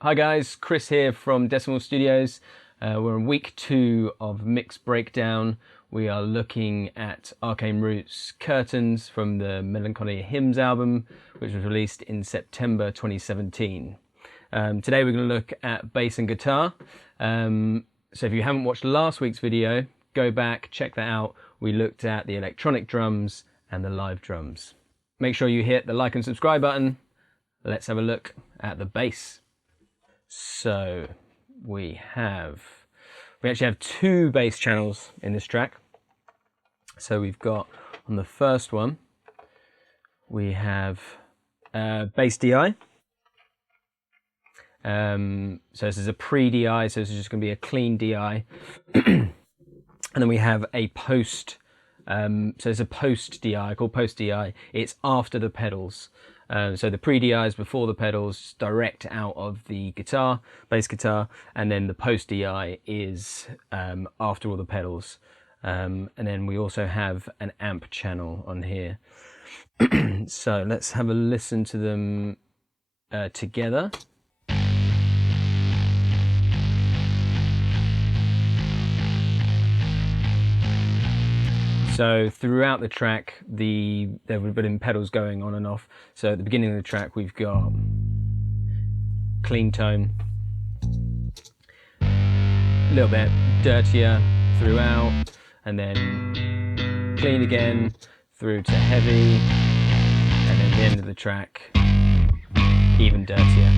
Hi guys, Chris here from Decimal Studios. We're in week 2 of Mix Breakdown. We are looking at Arcane Roots Curtains from the Melancholia Hymns album, which was released in September 2017. Today we're going to look at bass and guitar. So if you haven't watched last week's video, go back, check that out. We looked at the electronic drums and the live drums. Make sure you hit the like and subscribe button. Let's have a look at the bass. So we actually have 2 bass channels in this track. So we've got, on the first one, we have bass DI. So this is a pre-DI, so this is just going to be a clean DI. And then we have a post, so it's a post DI, called post DI. It's after the pedals. So the pre-DI is before the pedals, direct out of the guitar, bass guitar, and then the post-DI is after all the pedals. And then we also have an amp channel on here. So let's have a listen to them together. So throughout the track, there would have been pedals going on and off. So at the beginning of the track, we've got clean tone, a little bit dirtier throughout, and then clean again through to heavy, and then the end of the track, even dirtier.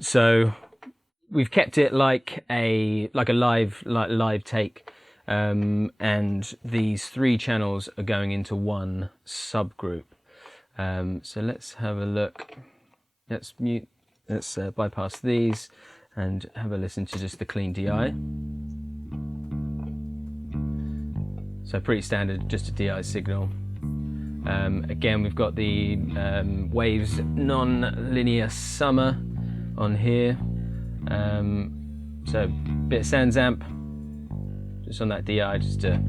So we've kept it like a live take. And these 3 channels are going into one subgroup. So let's have a look. Let's bypass these and have a listen to just the clean DI. So pretty standard, just a DI signal. Again, we've got the Waves non-linear summer on here. So bit of Sans Amp. Just on that DI, just to...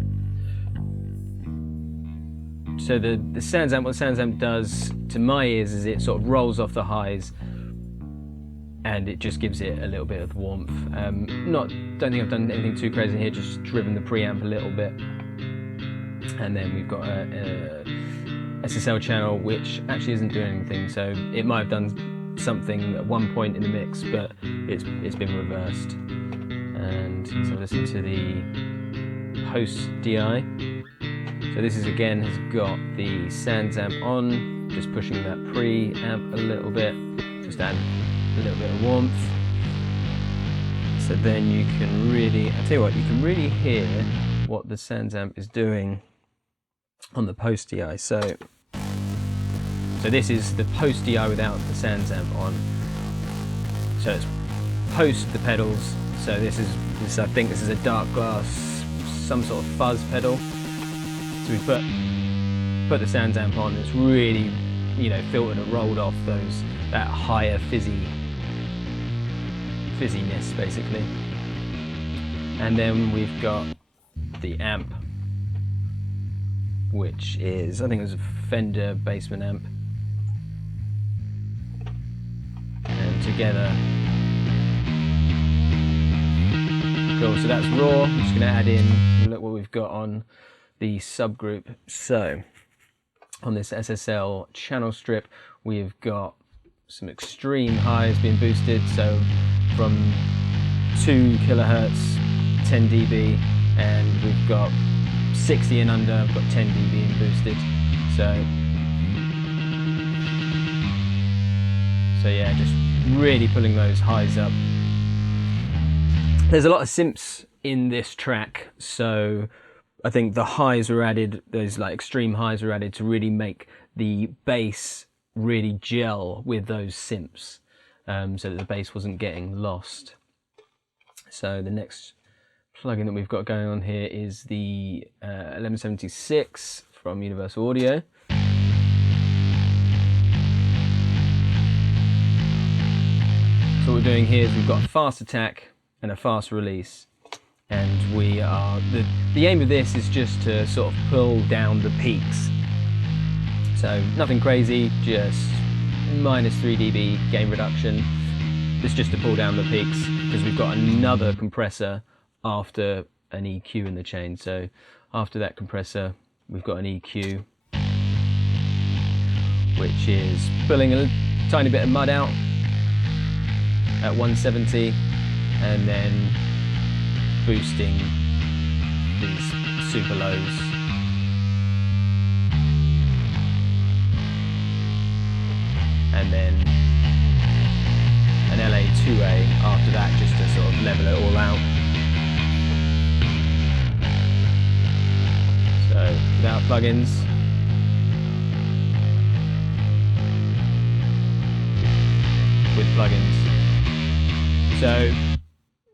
So the Sans Amp, what Sans Amp does to my ears is it sort of rolls off the highs and it just gives it a little bit of warmth. Don't think I've done anything too crazy here, just driven the preamp a little bit. And then we've got a SSL channel which actually isn't doing anything, so it might have done something at one point in the mix, but it's been reversed. And so listen to the post DI. So this is again has got the Sans Amp on, just pushing that pre-amp a little bit, just add a little bit of warmth. So then you can really, I tell you what, you can really hear what the Sans Amp is doing on the post DI. So this is the post DI without the Sans Amp on. So it's post the pedals. So this I think this is a dark glass, some sort of fuzz pedal. So we put the Sans Amp on. It's really, filtered and rolled off that higher fizziness basically. And then we've got the amp, which is, I think it was a Fender Basement amp, and together. Cool, so that's raw. I'm just going to add in, look what we've got on the subgroup. So on this SSL channel strip, we've got some extreme highs being boosted. So from 2 kilohertz, 10 dB, and we've got 60 and under, I've got 10 dB being boosted. So yeah, just really pulling those highs up. There's a lot of synths in this track, so I think the highs were added, those like extreme highs were added to really make the bass really gel with those synths, so that the bass wasn't getting lost. So the next plugin that we've got going on here is the 1176 from Universal Audio. So what we're doing here is we've got a fast attack and a fast release, and we are the aim of this is just to sort of pull down the peaks. So nothing crazy, just -3 dB gain reduction, it's just to pull down the peaks, because we've got another compressor after an EQ in the chain. So after that compressor, we've got an EQ, which is pulling a tiny bit of mud out at 170, and then boosting these super lows. And then an LA2A after that, just to sort of level it all out. So without plugins. With plugins. So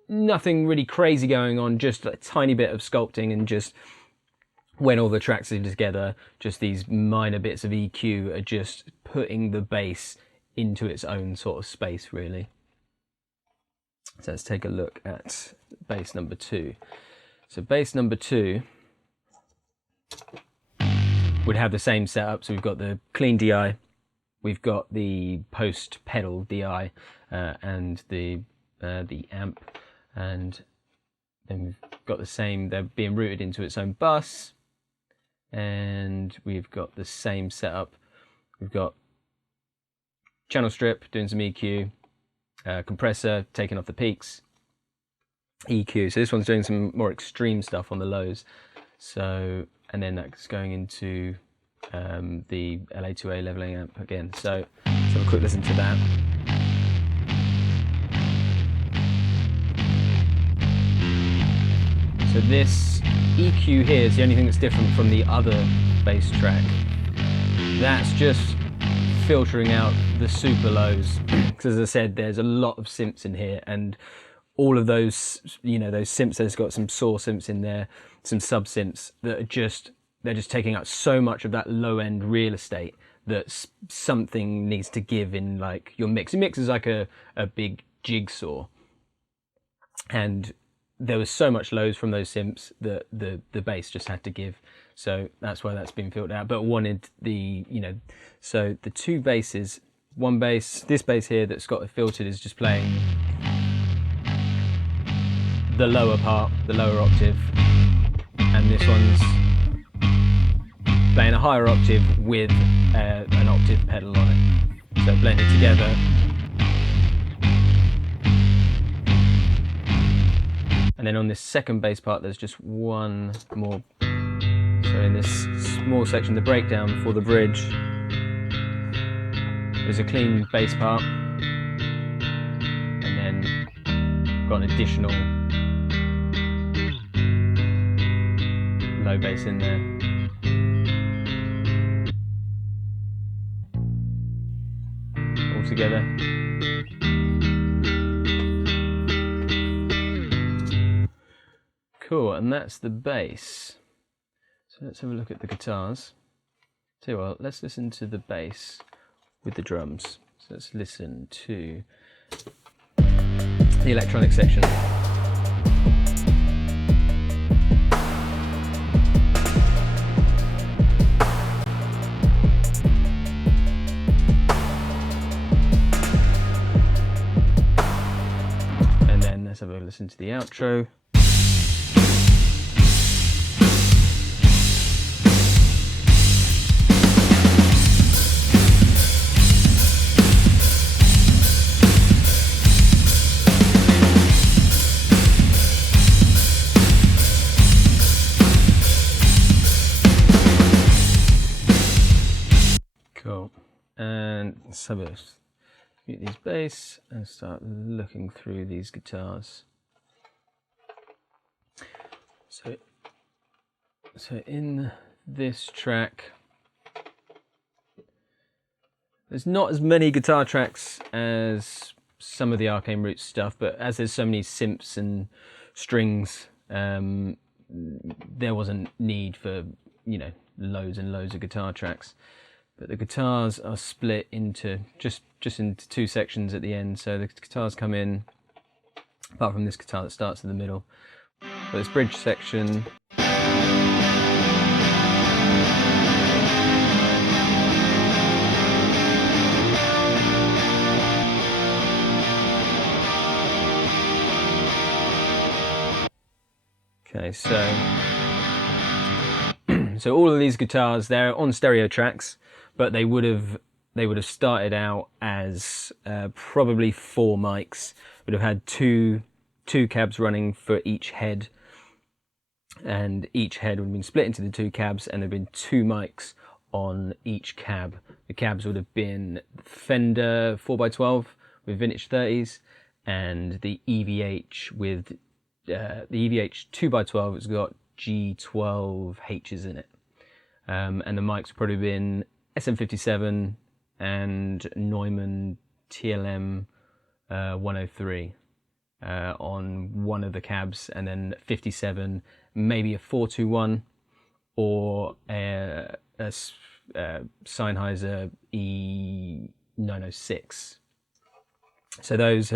nothing really crazy going on, just a tiny bit of sculpting, and just when all the tracks are together, just these minor bits of EQ are just putting the bass into its own sort of space, really. So let's take a look at bass number 2. So bass number 2 would have the same setup. So we've got the clean DI, we've got the post pedal DI, and the amp, and then we've got the same, they're being routed into its own bus, and we've got the same setup. We've got channel strip doing some EQ, compressor taking off the peaks, EQ. So this one's doing some more extreme stuff on the lows. So, and then that's going into the LA2A leveling amp again. So let's have a quick listen to that. So this EQ here is the only thing that's different from the other bass track. That's just filtering out the super lows, because as I said, there's a lot of synths in here, and all of those, you know, those synths, there's got some saw synths in there, some sub synths that are just, they're just taking out so much of that low end real estate that something needs to give in, like, your mix. Your mix is like a big jigsaw, and there was so much lows from those synths that the bass just had to give. So that's why that's been filtered out, but wanted the, you know, so the two basses, one bass, this bass here that's got it filtered is just playing the lower part, the lower octave, and this one's playing a higher octave with an octave pedal on it. So blended together. And then on this second bass part, there's just one more. So in this small section, the breakdown before the bridge, there's a clean bass part, and then got an additional low bass in there. All together. Cool, and that's the bass. So let's have a look at the guitars. Tell you what, let's listen to the bass with the drums. So let's listen to the electronic section. And then let's have a listen to the outro. Cool, and let's have a mute these bass and start looking through these guitars. So in this track, there's not as many guitar tracks as some of the Arcane Roots stuff, but as there's so many synths and strings, there wasn't need for, you know, loads and loads of guitar tracks. But the guitars are split into just into two sections at the end. So the guitars come in, apart from this guitar that starts in the middle. But this bridge section. Okay, so so all of these guitars, they're on stereo tracks, but they would have started out as probably 4 mics. Would have had two cabs running for each head, and each head would have been split into the 2 cabs, and there'd been 2 mics on each cab. The cabs would have been Fender 4x12 with vintage 30s, and the EVH with the EVH 2x12 has got G12H's in it, and the mics would probably been SM57 and Neumann TLM 103 on one of the cabs, and then 57, maybe a 421 or a Sennheiser E906. So those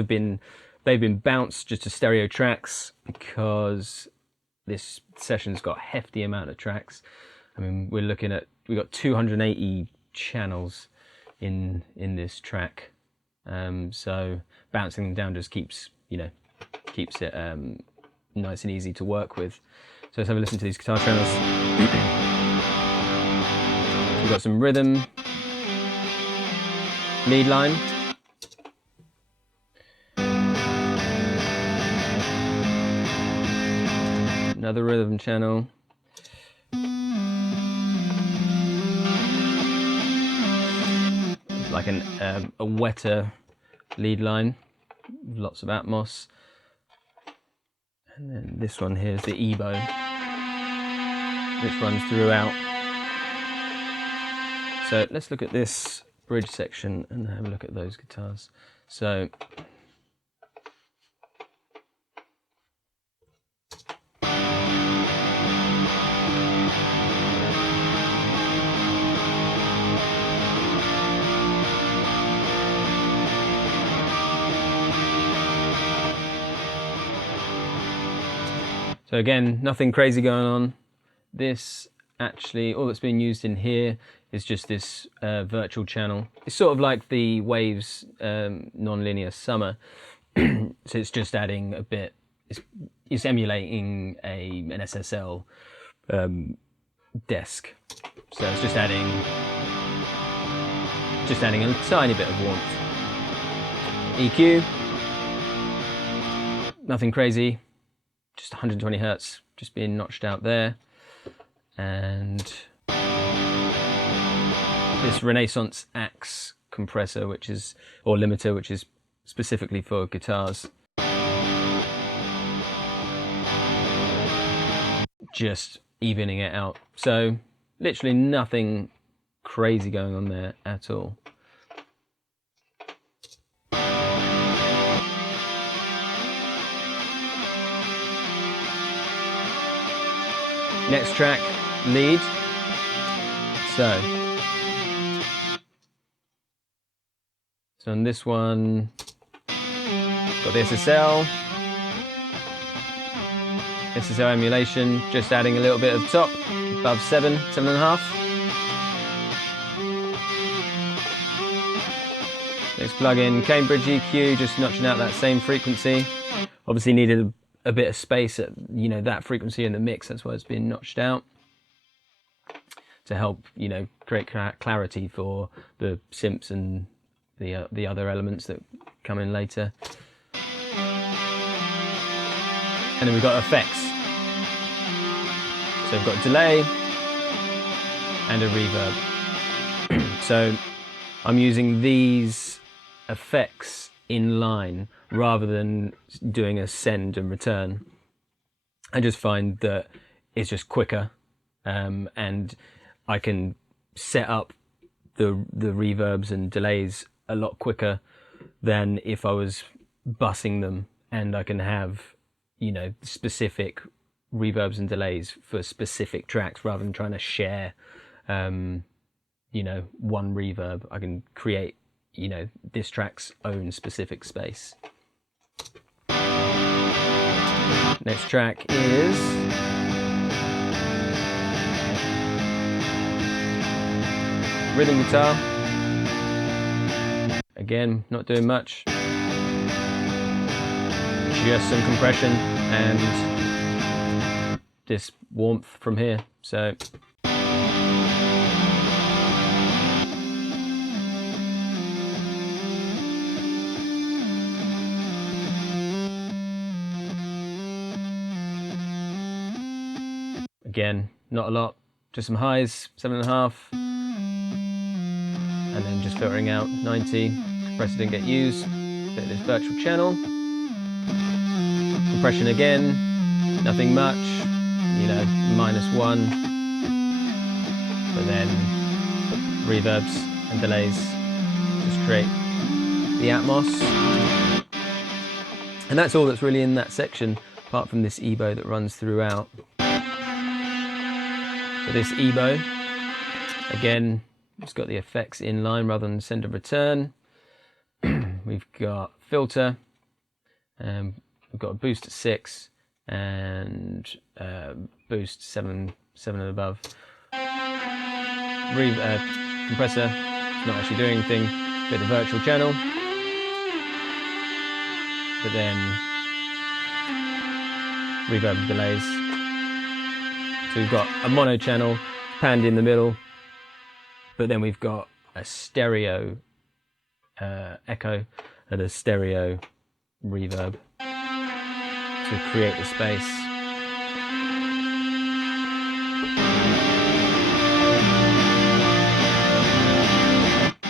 they've been bounced just to stereo tracks because this session's got a hefty amount of tracks. I mean, we've got 280 channels in this track, so bouncing them down just keeps it nice and easy to work with. So let's have a listen to these guitar channels. So we've got some rhythm, lead line, another rhythm channel, like a wetter lead line, lots of Atmos, and then this one here is the EBO, which runs throughout. So let's look at this bridge section and have a look at those guitars. So So again, nothing crazy going on. This actually, all that's being used in here is just this virtual channel. It's sort of like the Waves non-linear summer. So it's just adding a bit, it's emulating an SSL desk. So it's just adding a tiny bit of warmth. EQ, nothing crazy. Just 120 hertz, just being notched out there, and this Renaissance Axe compressor, or limiter, which is specifically for guitars, just evening it out. So literally nothing crazy going on there at all. Next track, lead. So on this one, got the SSL emulation, just adding a little bit of top, above 7.5. Next plug in Cambridge EQ, just notching out that same frequency. Obviously needed a bit of space at that frequency in the mix, that's why it's been notched out, to help create clarity for the synths and the other elements that come in later. And then we've got effects. So we've got delay and a reverb. So I'm using these effects in line rather than doing a send and return. I just find that it's just quicker, and I can set up the reverbs and delays a lot quicker than if I was bussing them, and I can have specific reverbs and delays for specific tracks rather than trying to share one reverb. I can create this track's own specific space. Next track is rhythm guitar. Again, not doing much. Just some compression and this warmth from here. So again, not a lot, just some highs, 7.5, and then just filtering out 90. Compressor didn't get used. Bit of this virtual channel. Compression again, nothing much, you know, -1. But then reverbs and delays just create the Atmos. And that's all that's really in that section, apart from this EBO that runs throughout. So this EBO, again, it's got the effects in line rather than send and return. We've got filter, we've got a boost at 6 and boost 7 and above. Compressor, it's not actually doing anything, bit of the virtual channel, but then reverb and delays. So we've got a mono channel panned in the middle, but then we've got a stereo echo and a stereo reverb to create the space.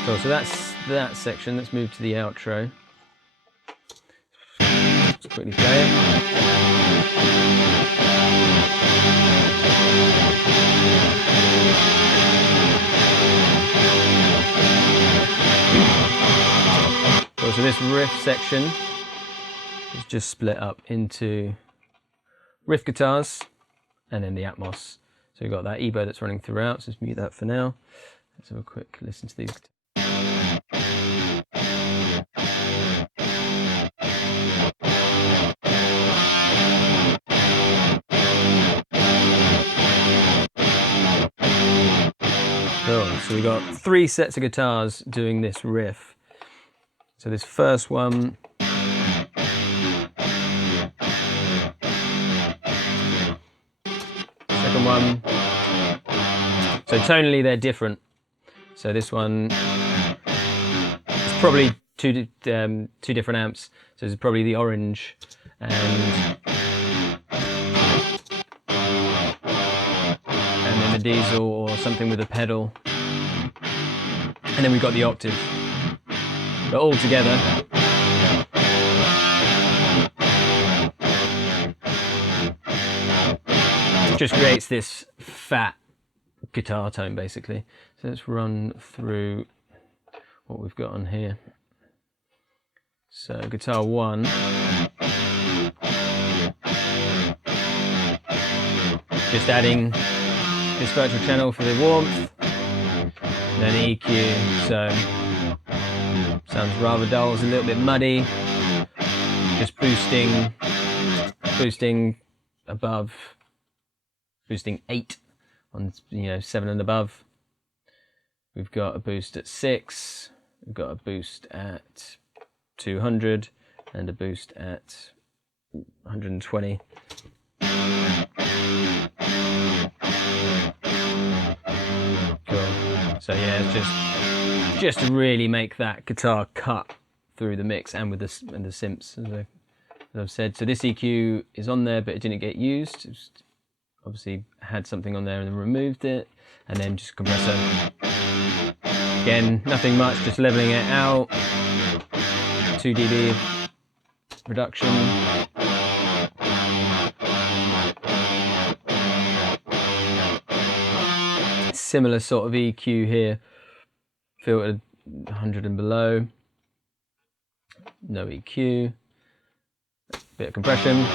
Cool, so that's that section. Let's move to the outro. Let's quickly play it. So this riff section is just split up into riff guitars and then the Atmos. So we've got that EBO that's running throughout, so let's mute that for now. Let's have a quick listen to these. Cool, so we got 3 sets of guitars doing this riff. So this first one, second one, so tonally they're different. So this one is probably two different amps. So this is probably the orange and then the diesel or something with a pedal. And then we've got the octave. But all together, it just creates this fat guitar tone basically. So let's run through what we've got on here. So guitar 1, just adding this virtual channel for the warmth, and then EQ, so sounds rather dull, it's a little bit muddy, just boosting above, boosting 8 on 7 and above. We've got a boost at 6, we've got a boost at 200 and a boost at 120. Cool. So yeah, it's just to really make that guitar cut through the mix and with the synths, as I've said. So this EQ is on there, but it didn't get used. It obviously had something on there and then removed it, and then just compressor. Again, nothing much, just leveling it out. 2 dB reduction. Similar sort of EQ here, filtered 100 and below, no EQ, bit of compression.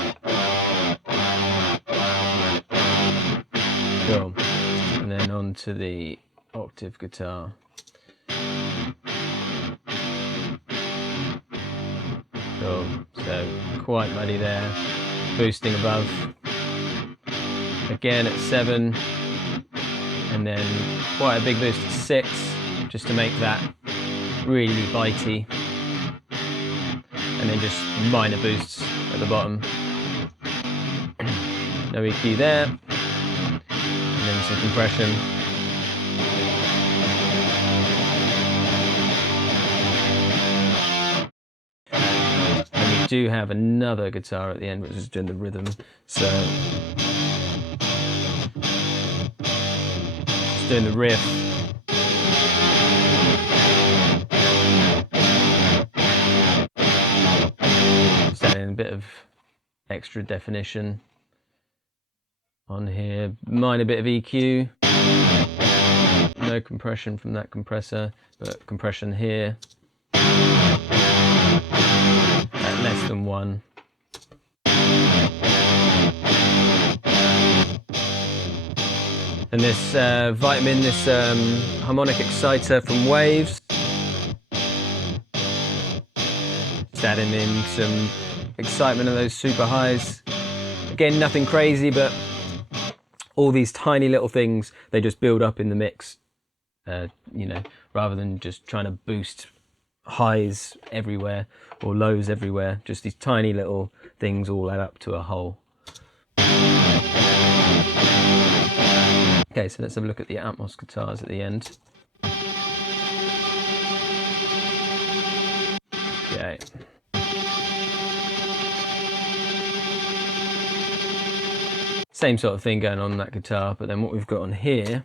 Cool. And then on to the octave guitar. Cool, so quite muddy there, boosting above, again at 7, and then quite a big boost at 6, just to make that really bitey, and then just minor boosts at the bottom. No EQ there. And then some compression. And we do have another guitar at the end which is doing the rhythm. So it's doing the riff. Just adding a bit of extra definition on here. Minor bit of EQ. No compression from that compressor, but compression here. At less than 1. And this Vitamin, this harmonic exciter from Waves. Just adding in some excitement of those super highs. Again, nothing crazy, but all these tiny little things, they just build up in the mix, you know, rather than just trying to boost highs everywhere or lows everywhere. Just these tiny little things all add up to a whole. Okay, so let's have a look at the Atmos guitars at the end. Okay. Same sort of thing going on that guitar, but then what we've got on here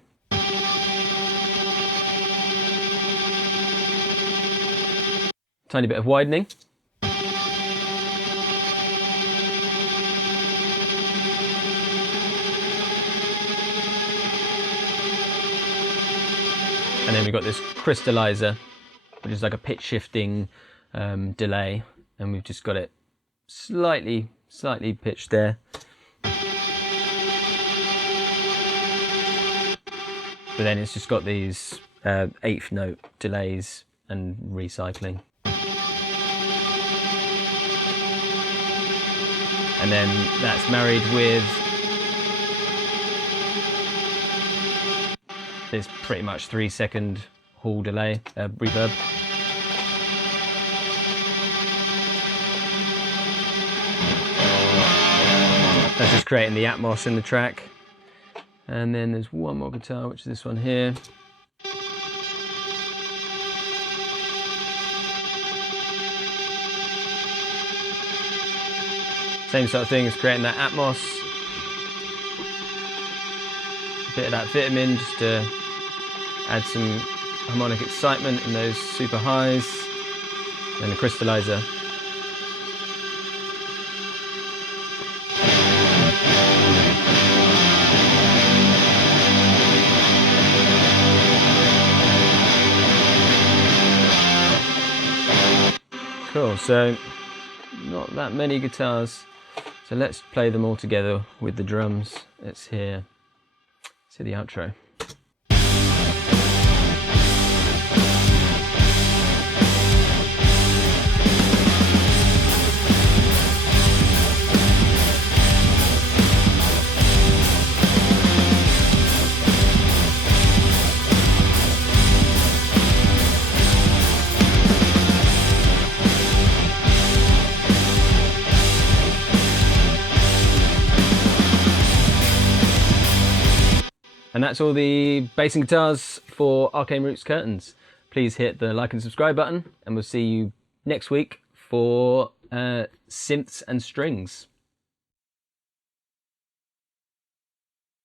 tiny bit of widening. And then we've got this crystallizer, which is like a pitch shifting delay, and we've just got it slightly pitched there. But then it's just got these 8th note delays and recycling. And then that's married with this pretty much 3-second hall delay, reverb. That's just creating the Atmos in the track. And then there's one more guitar, which is this one here. Same sort of thing as creating that Atmos. A bit of that Vitamin just to add some harmonic excitement in those super highs. And the crystallizer. Cool, so not that many guitars. So let's play them all together with the drums. Let's hear the outro. And that's all the bass and guitars for Arcane Roots Curtains. Please hit the like and subscribe button, and we'll see you next week for synths and strings.